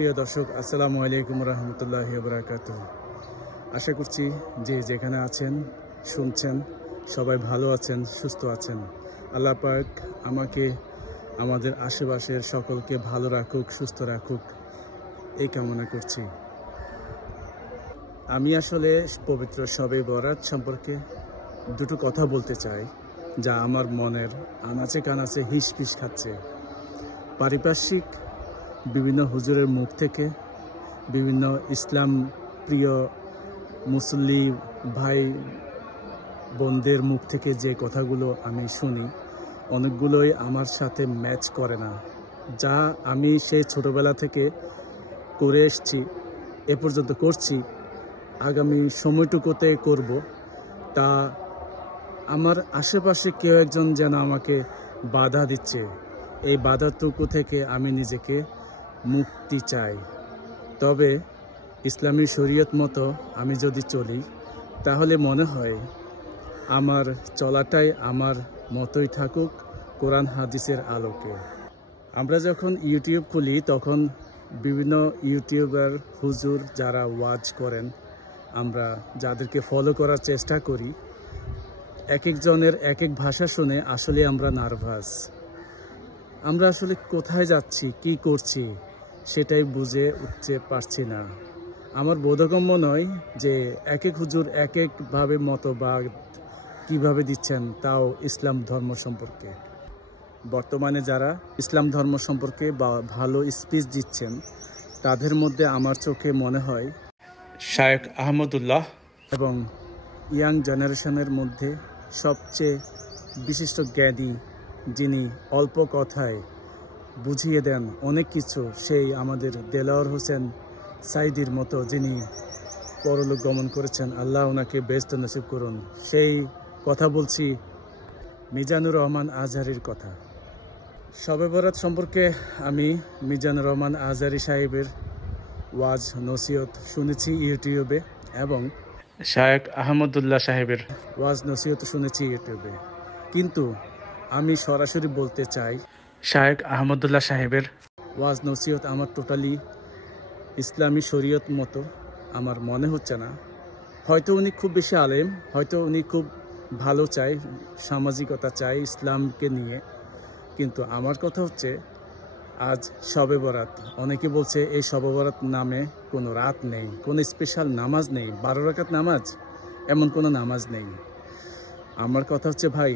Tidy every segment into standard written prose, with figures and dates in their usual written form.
প্রিয় দর্শক, আসসালামু আলাইকুম রহমতুল্লাহি ওয়া বারাকাতুহু। আশা করছি যে যেখানে আছেন শুনছেন সবাই ভালো আছেন, সুস্থ আছেন। আল্লাহ পাক আমাকে আমাদের আশেপাশের সকলকে ভালো রাখুক, সুস্থ রাখুক, এই কামনা করছি। আমি আসলে পবিত্র শবে বরাত সম্পর্কে দুটো কথা বলতে চাই, যা আমার মনের আনাচে কানাচে হিসপিস খাচ্ছে। পারিপার্শ্বিক বিভিন্ন হুজুরের মুখ থেকে, বিভিন্ন ইসলাম প্রিয় মুসল্লি ভাই বোনদের মুখ থেকে যে কথাগুলো আমি শুনি, অনেকগুলোই আমার সাথে ম্যাচ করে না। যা আমি সেই ছোটবেলা থেকে করে এসছি, এ পর্যন্ত করছি, আগামী সময়টুকুতে করব, তা আমার আশেপাশে কেউ একজন যেন আমাকে বাধা দিচ্ছে। এই বাধাটুকু থেকে আমি নিজেকে মুক্তি চাই। তবে ইসলামী শরীয়ত মতো আমি যদি চলি, তাহলে মনে হয় আমার চলাটাই আমার মতোই থাকুক, কোরআন হাদিসের আলোকে। আমরা যখন ইউটিউব খুলি, তখন বিভিন্ন ইউটিউবার হুজুর যারা ওয়াজ করেন, আমরা যাদেরকে ফলো করার চেষ্টা করি, এক একজনের এক এক ভাষা শুনে আসলে আমরা নার্ভাস। আমরা আসলে কোথায় যাচ্ছি, কি করছি, সেটাই বুঝে উঠতে পারছি না। আমার বোধগম্য নয় যে এক এক হুজুর এক একভাবে মতবাদ কীভাবে দিচ্ছেন, তাও ইসলাম ধর্ম সম্পর্কে। বর্তমানে যারা ইসলাম ধর্ম সম্পর্কে বা ভালো স্পিচ দিচ্ছেন, তাদের মধ্যে আমার চোখে মনে হয় শায়েখ আহমদুল্লাহ এবং ইয়াং জেনারেশনের মধ্যে সবচেয়ে বিশিষ্ট জ্ঞানী, যিনি অল্প কথায় বুঝিয়ে দেন অনেক কিছু, সেই আমাদের দেলাওয়ার হোসেন সাইদির মতো, যিনি পরলোক গমন করেছেন। আল্লাহ ওনাকে বেহেশত নসিব করুন। সেই কথা বলছি মিজানুর রহমান আজহারীর কথা। শবে বরাত সম্পর্কে আমি মিজানুর রহমান আজহারী সাহেবের ওয়াজ নসিহত শুনেছি ইউটিউবে, এবং শায়েখ আহমদুল্লাহ সাহেবের ওয়াজ নসিহত শুনেছি ইউটিউবে। কিন্তু আমি সরাসরি বলতে চাই, শায়েখ আহমদুল্লাহ সাহেবের ওয়াজ নসিহত আমার টোটালি ইসলামী শরীয়ত মতো আমার মনে হচ্ছে না। হয়তো উনি খুব বেশি আলেম, হয়তো উনি খুব ভালো চায়, সামাজিকতা চায় ইসলামকে নিয়ে, কিন্তু আমার কথা হচ্ছে আজ শবে বরাত। অনেকে বলছে এই শবে বরাত নামে কোনো রাত নেই, কোনো স্পেশাল নামাজ নেই, 12 রাকাত নামাজ, এমন কোনো নামাজ নেই। আমার কথা হচ্ছে, ভাই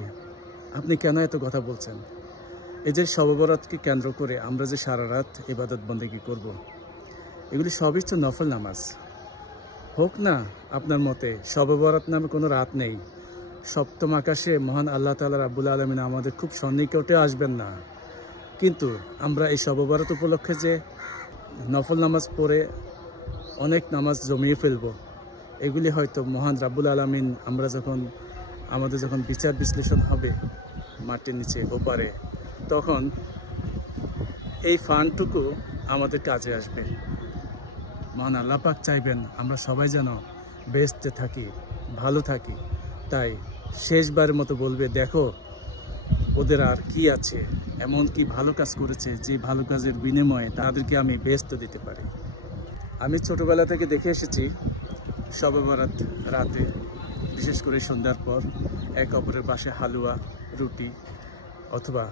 আপনি কেন এত কথা বলছেন? এই যে শবে বরাতকে কেন্দ্র করে আমরা যে সারা রাত ইবাদত বন্দেগী করব, এগুলি সবই তো নফল নামাজ। হোক না আপনার মতে শবে বরাত নামে কোনো রাত নেই, সপ্তম আকাশে মহান আল্লাহ তাআলা রাব্বুল আলামিন আমাদের খুব সন্নিকটে আসবেন না, কিন্তু আমরা এই শবে বরাত উপলক্ষে যে নফল নামাজ পড়ে অনেক নামাজ জমিয়ে ফেলব, এগুলি হয়তো মহান রাব্বুল আলামিন আমাদের যখন বিচার বিশ্লেষণ হবে মাটির নিচে ওপারে, তখন এই ফান্ডটুকু আমাদের কাজে আসবে। মহান আল্লাহ পাক চাইবেন আমরা সবাই যেন বেহেশতে থাকি, ভালো থাকি। তাই শেষবারের মতো বলবে, দেখো ওদের আর কি আছে, এমন কি ভালো কাজ করেছে, যে ভালো কাজের বিনিময়ে তাদেরকে আমি বেহেশত দিতে পারি। আমি ছোটবেলা থেকে দেখে এসেছি শবে বরাত রাতে, বিশেষ করে সন্ধ্যার পর এক অপরের বাসায় হালুয়া, রুটি অথবা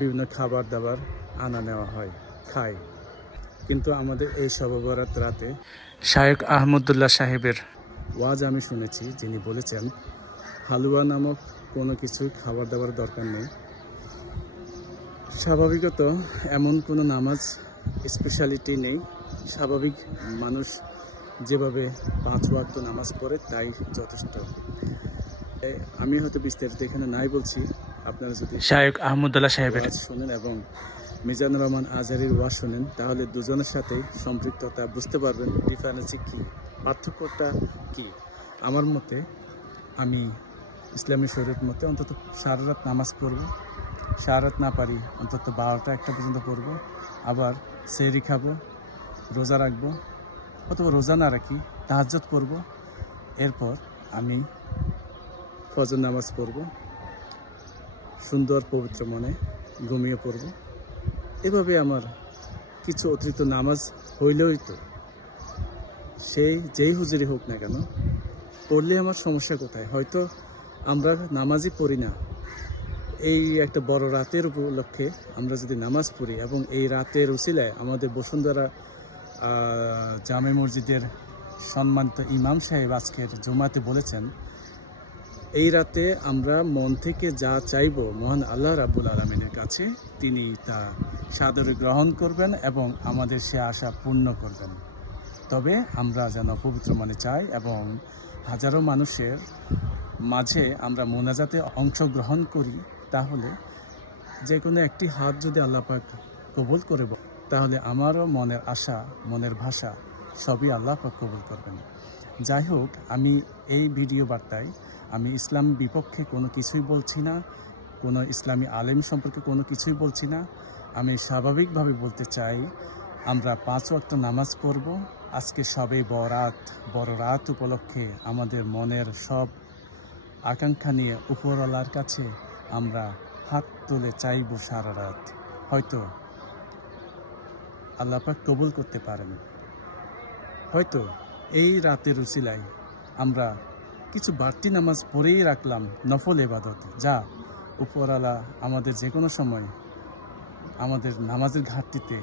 বিভিন্ন খাবার দাবার আনা নেওয়া হয়, খায়। কিন্তু আমাদের এই শবে বরাত রাতে শায়েখ আহমদুল্লাহ সাহেবের ওয়াজ আমি শুনেছি, যিনি বলেছেন হালুয়া নামক কোনো কিছু খাবার দাবার দরকার নেই। স্বাভাবিকত এমন কোনো নামাজ স্পেশালিটি নেই, স্বাভাবিক মানুষ যেভাবে 5 ওয়াক্ত নামাজ পড়ে তাই যথেষ্ট। আমি হয়তো বিস্তারিত এখানে নাই বলছি, আপনারা যদি শায়েখ আহমদুল্লাহ সাহেবের শোনেন এবং মিজানুর রহমান আজহারীর ওয়াজ শোনেন, তাহলে দুজনের সাথেই সম্পৃক্ততা বুঝতে পারবেন, ডিফারেন্সি কী, পার্থক্যটা কী। আমার মতে আমি ইসলামী শরীয়ত মতে অন্তত সারা রাত নামাজ পড়ব, সারা রাত না পারি অন্তত 12টা 1টা পর্যন্ত পড়ব, আবার সেহরি খাবো, রোজা রাখবো, অথবা রোজা না রাখি তাহাজ্জুদ পড়ব, এরপর আমি ফজর নামাজ পড়ব, সুন্দর পবিত্র মনে ঘুমিয়ে পড়ব। এভাবে আমার কিছু অতিরিক্ত নামাজ হইলেই তো সেই যেই হুজুরি হোক না কেন পড়লে আমার সমস্যা কোথায়? হয়তো আমরা নামাজই পড়ি না, এই একটা বড় রাতের উপলক্ষে আমরা যদি নামাজ পড়ি এবং এই রাতের উসিলায় আমাদের বসুন্ধরা জামে মসজিদের সম্মানিত ইমাম সাহেব আজকের জুমাতে বলেছেন, এই রাতে আমরা মন থেকে যা চাইব মহান আল্লাহ রাব্বুল আলামিনের কাছে তিনি তা সাদরে গ্রহণ করবেন এবং আমাদের সে আশা পূর্ণ করবেন। তবে আমরা যেন পবিত্র মনে চাই এবং হাজারো মানুষের মাঝে আমরা মোনাজাতে অংশগ্রহণ করি, তাহলে যে কোনো একটি হাত যদি আল্লাহ পাক কবুল করে তাহলে আমারও মনের আশা, মনের ভাষা সবই আল্লাহ পাক কবুল করবেন। যাই হোক, আমি এই ভিডিও বার্তায় আমি ইসলাম বিপক্ষে কোনো কিছুই বলছি না, কোনো ইসলামী আলেম সম্পর্কে কোনো কিছুই বলছি না। আমি স্বাভাবিকভাবে বলতে চাই, আমরা 5 ওয়াক্ত নামাজ পড়ব। আজকে সবে বড় রাত উপলক্ষে আমাদের মনের সব আকাঙ্ক্ষা নিয়ে উপরওয়ালার কাছে আমরা হাত তুলে চাইব সারা রাত। হয়তো আল্লাহ পাক কবুল করতে পারেন। হয়তো এই রাতের উসিলায় আমরা কিছু বাড়তি নামাজ পড়েই রাখলাম, নফল ইবাদত, যা উপরওয়ালা আমাদের যে কোনো সময় আমাদের নামাজের ঘাটতিতে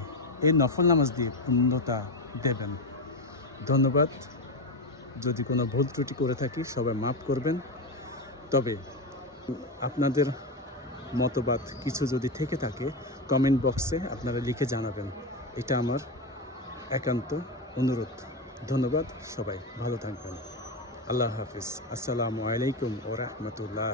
এই নফল নামাজ দিয়ে পূর্ণতা দেবেন। ধন্যবাদ। যদি কোনো ভুল ত্রুটি করে থাকি সবাই মাফ করবেন। তবে আপনাদের মতবাদ কিছু যদি থেকে থাকে কমেন্ট বক্সে আপনারা লিখে জানাবেন, এটা আমার একান্ত অনুরোধ। ধন্যবাদ। সবাই ভালো থাকবেন। আল্লাহ হাফিজ। আসসালামু আলাইকুম ওয়া রাহমাতুল্লাহ।